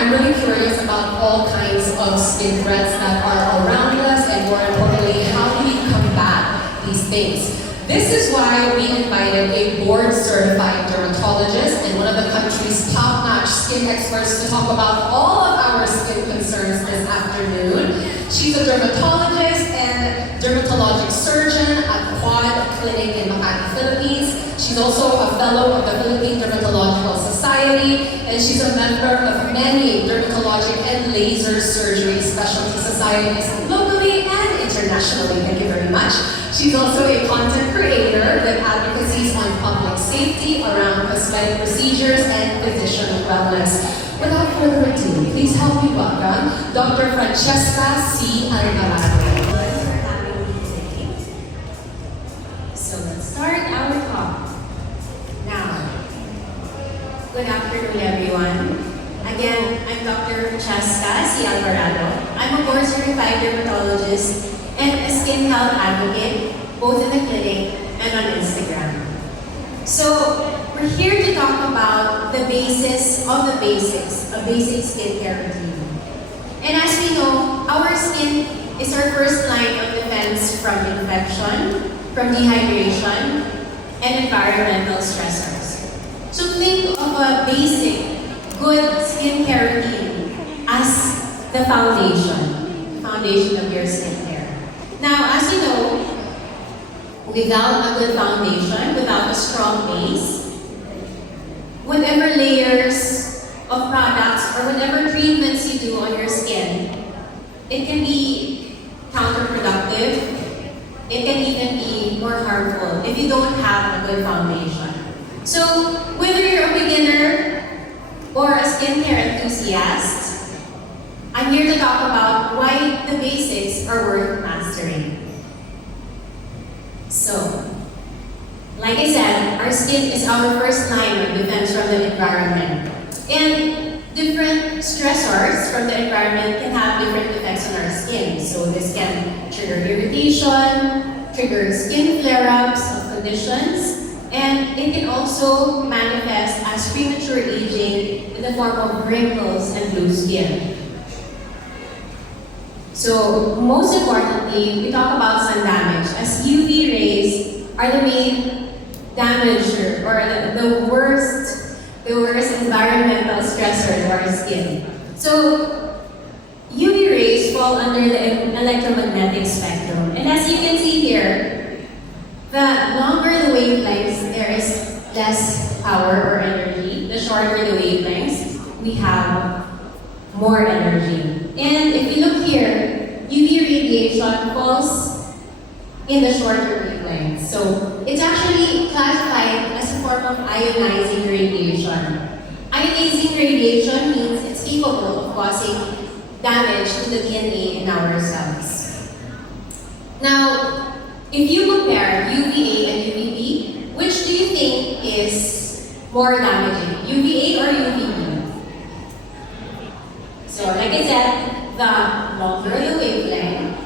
I'm really curious about all kinds of skin threats that are around us, and more importantly, how do we combat these things? This is why we invited a board-certified dermatologist and one of the country's top-notch skin experts to talk about all of our skin concerns this afternoon. She's a dermatologist and dermatologic surgeon at Quad Clinic in Makati, Philippines. She's also a fellow of the Philippine Dermatological Society, and she's a member of many dermatologic and laser surgery specialty societies locally and internationally. Thank you very much. She's also a content creator with advocacies on public safety around cosmetic procedures and physician wellness. Without further ado, please help me welcome Dr. Francesca C. Alvarado. So let's start our talk. Now, good afternoon everyone. Again, I'm Dr. Francesca C. Alvarado. I'm a board-certified dermatologist and a skin health advocate, both in the clinic and on Instagram. So, we're here to talk about the basis of the basics, a basic skincare routine. And as we know, our skin is our first line of defense from infection, from dehydration, and environmental stressors. So think of a basic, good skincare routine as the foundation of your skincare. Now, as you know, without a good foundation, without a strong base, whatever layers of products or whatever treatments you do on your skin, it can be counterproductive. It can even be more harmful if you don't have a good foundation. So, whether you're a beginner or a skincare enthusiast, I'm here to talk about why the basics are worth mastering. So, like I said, our skin is our first line of defense from the environment. And different stressors from the environment can have different effects on our skin. So this can trigger irritation, trigger skin flare-ups of conditions, and it can also manifest as premature aging in the form of wrinkles and loose skin. So most importantly, we talk about sun damage, as UV rays are the main damager or the worst environmental stressor to our skin. So UV rays fall under the electromagnetic spectrum, and as you can see here, the longer the wavelengths, there is less power or energy. The shorter the wavelengths, we have more energy. And if you look here, UV radiation falls in the shorter wavelengths. So it's actually classified as a form of ionizing radiation. Ionizing radiation means it's capable of causing damage to the DNA in our cells. Now, if you compare UVA and UVB, which do you think is more damaging, UVA or UVB? So, like I said, the longer the wavelength,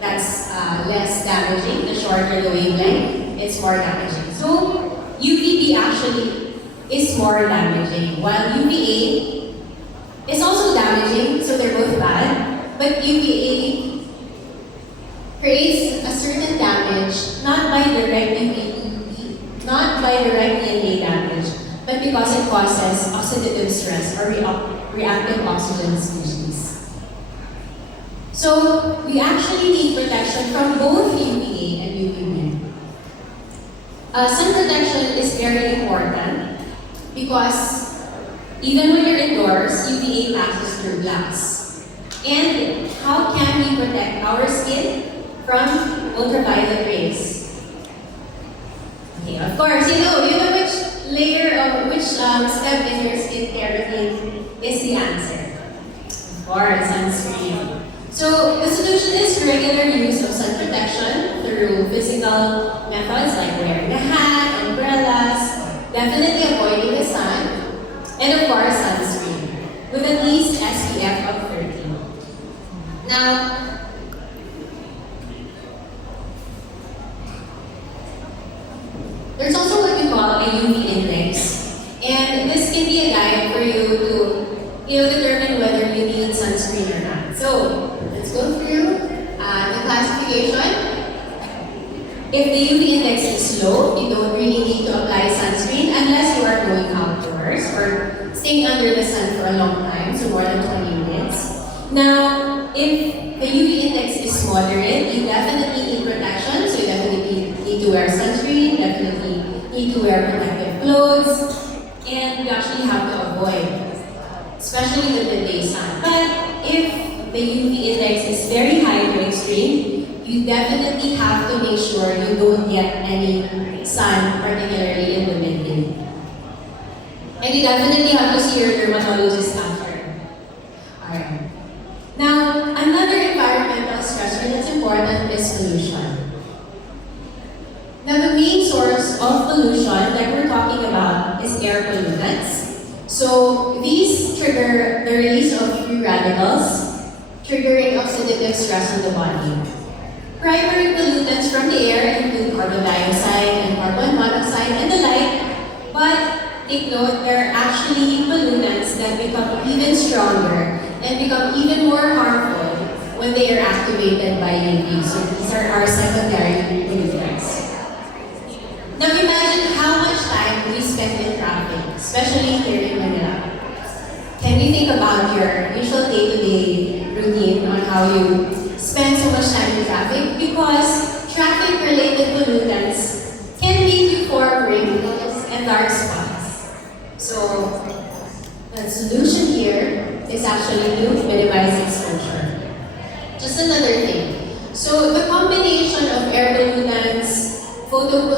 that's less damaging. The shorter the wavelength, it's more damaging. So, UVB actually is more damaging, while UVA is also damaging, so they're both bad. But UVA creates a certain damage, not by direct DNA damage, but because it causes oxidative stress or reactive oxygen species. So we actually need protection from both UVA and UVB. Sun protection is very important because even when you're indoors, UVA passes through glass. And how can we protect our skin from ultraviolet rays? Okay, of course, you know which layer of which step in your skincare routine is the answer. Of course, sunscreen. So the solution is regular use of sun protection through physical methods like wearing a hat, umbrellas, definitely avoiding the sun, and of course sunscreen with at least SPF of 30. Now, there's also what we call a UV index, and this can be a guide for you to it'll determine whether you need sunscreen or not. So, let's go through the classification. If the UV index is low, you don't really need to apply sunscreen unless you are going outdoors or staying under the sun for a long time, so more than 20 minutes. Now, if the UV index is moderate, you definitely need protection, so you definitely need to wear sunscreen, definitely need to wear protective clothes, and you actually have to avoid, especially the midday sun. But if the UV index is very high to extreme, you definitely have to make sure you don't get any sun, particularly in the midday. And you definitely have to see your dermatologist after. Alright. Now, another environmental stressor that's important is pollution. Now, the main source of pollution that we're talking about is air pollutants. So, these trigger the release of free radicals, triggering oxidative stress on the body. Primary pollutants from the air include carbon dioxide and carbon monoxide and the like, but take note, there are actually pollutants that become even stronger and become even more harmful when they are activated by UV. So these are our secondary pollutants. Now imagine how much time we spend in traffic, especially here in Manila. Can you think about your usual day-to-day routine on how you spend so much time in traffic? Because traffic-related pollutants can make you form wrinkles and dark spots. So, the solution here is actually to minimize exposure. Just another thing. So, the combination of air pollutants, photo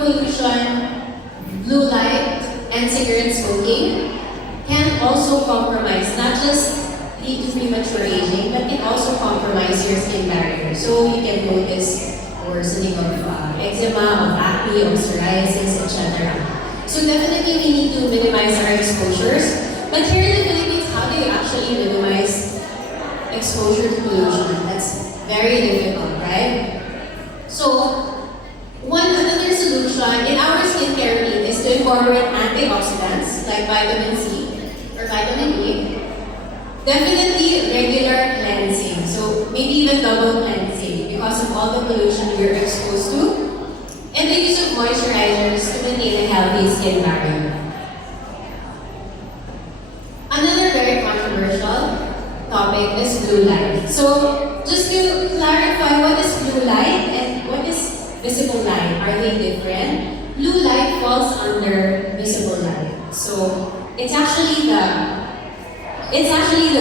pollution, blue light, and cigarette smoking can also compromise not just lead to premature aging, but can also compromise your skin barrier. So you can notice worsening of eczema, of acne, of psoriasis, etc. So definitely we need to minimize our exposures. But here in the Philippines, how do you actually minimize exposure to pollution? That's very difficult, right? So another solution in our skincare routine is to incorporate antioxidants like vitamin C or vitamin E. Definitely regular cleansing, so maybe even double cleansing because of all the pollution we're exposed to, and the use of moisturizers to maintain a healthy skin barrier. Another very controversial topic is blue light. So just to clarify, what is blue light and what is visible light? Are they different? Blue light falls under visible light. So it's actually the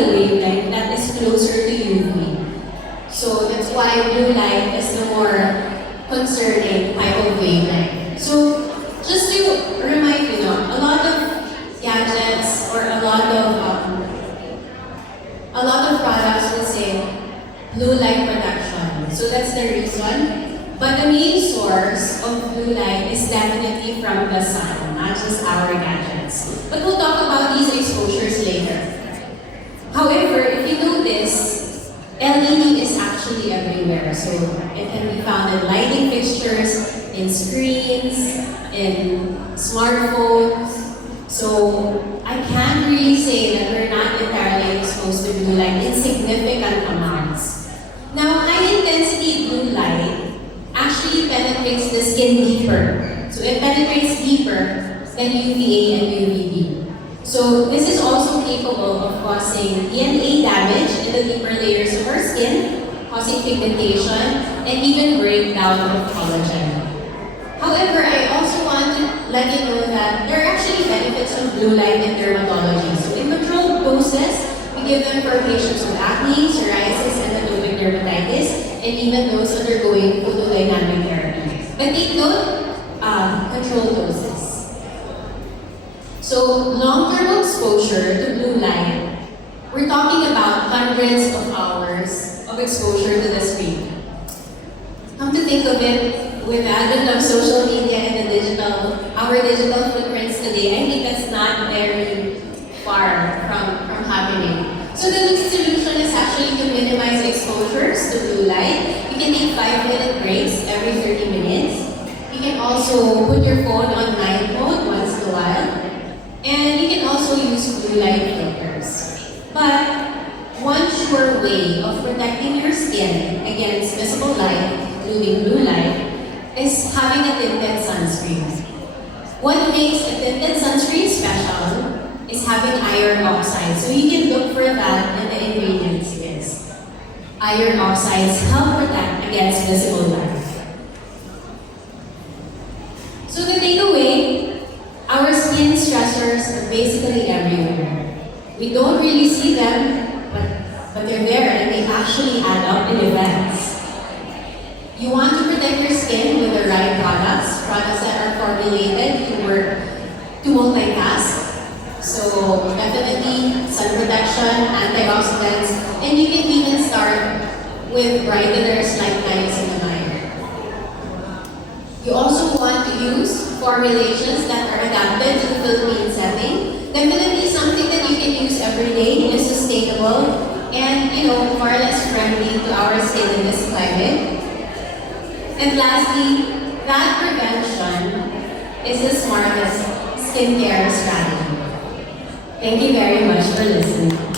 wavelength that is closer to UV. So that's why blue light is the more concerning type of wavelength. So just to remind you, a lot of gadgets or a lot of products will say blue light protection. So that's the reason. But the main source of blue light is definitely from the sun, not just our gadgets. But we'll talk about these exposures later. However, if you notice, LED is actually everywhere. So it can be found in lighting fixtures, in screens, in smartphones. So I can't really say that we're not entirely exposed to blue light in significant amounts. Now, high-intensity blue light actually penetrates the skin deeper. So it penetrates deeper than UVA and UVB. So this is also capable of causing DNA damage in the deeper layers of our skin, causing pigmentation, and even breakdown of collagen. However, I also want to let you know that there are actually benefits of blue light in dermatology. So in controlled doses, we give them for patients with acne, psoriasis, and atopic dermatitis, and even those undergoing photodynamic therapy. But take note, controlled doses. So long-term exposure to blue light, we're talking about hundreds of hours of exposure to the screen. Come to think of it, with the advent of social media and our digital footprints today, I think that's not very far from happening. So the solution is actually to minimize exposures to blue light. You can take 5-minute breaks every 30 minutes. You can also put your phone on night mode once in a while. And you can also use use blue light filters. But one sure way of protecting your skin against visible light, including blue light, is having a tinted sunscreen. What makes a tinted sunscreen special is having iron oxide. So you can look for that in the ingredients list. Iron oxides help protect against visible light. So the takeaway, our skin stressors are basically everywhere. We don't really see them, but they're there and they actually add up in events. You want to protect your skin with the right products that are formulated to multitask. So definitely sun protection, antioxidants, and you can even start with brighteners like niacinamide. You also want to use formulations that are adapted to the Philippine setting. Definitely something that you can use every day is sustainable and far less friendly to our skin in this climate. And lastly, that prevention is the smartest skincare strategy. Thank you very much for listening.